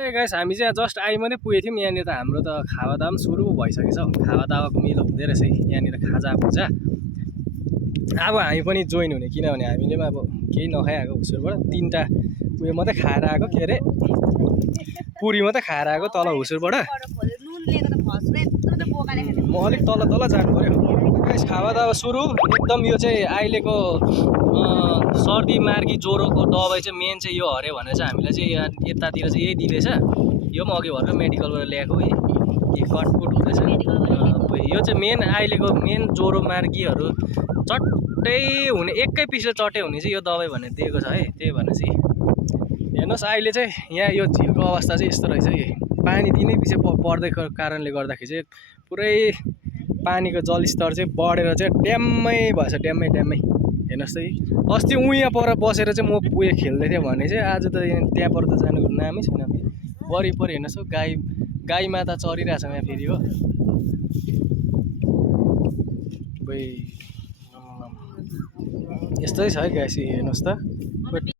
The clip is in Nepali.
ए गाइस हामी चाहिँ जस्ट आइ मात्रै पुगेको थियौँ यहाँनिर त हाम्रो त खावादावा पनि सुरु भइसकेछ हौ खावादावाको मेलो हुँदै रहेछ यहाँनिर खाजा भुजा अब हामी पनि जोइन हुने किनभने हामीले पनि अब केही नखाइआएको हुसुरबाट 3टा उयो मात्रै खाएर आएको के अरे पुरी मात्रै खाएर आएको तल हुसुरबाट म अलिक तल तल जानु पऱ्यो गाइस खावादावा सुरु एकदम यो चाहिँ अहिलेको सर्दी मार्गी ज्वरोको दबाई चाहिँ मेन चाहिँ यो हरे भनेर चाहिँ हामीलाई चाहिँ यतातिर चाहिँ यही दिँदैछ यो पनि अघि भर्खर मेडिकलबाट ल्याएको के कटकुट हुँदैछ यो चाहिँ मेन अहिलेको मेन ज्वरो मार्गीहरू चट्टै हुने एकै पिसले चट्टै हुने चाहिँ यो दबाई भनेर दिएको छ है त्यही भनेर चाहिँ हेर्नुहोस् अहिले चाहिँ यहाँ यो झिलको अवस्था चाहिँ यस्तो रहेछ कि पानी दिनै पछि पर्दैको कारणले गर्दाखेरि चाहिँ पुरै पानीको जलस्तर चाहिँ बढेर चाहिँ ड्याम्मै भएछ ड्याम्मै हेर्नुहोस् त अस्ति उहाँ पर बसेर चाहिँ म उयो खेल्दै थिएँ भने चाहिँ आज त त्यहाँ पर त जानुको नामै छैन वरिपरि हेर्नुहोस् हो गाई माता चरिरहेछ यहाँ फेरि हो यस्तै छ है गाइस हेर्नुहोस् त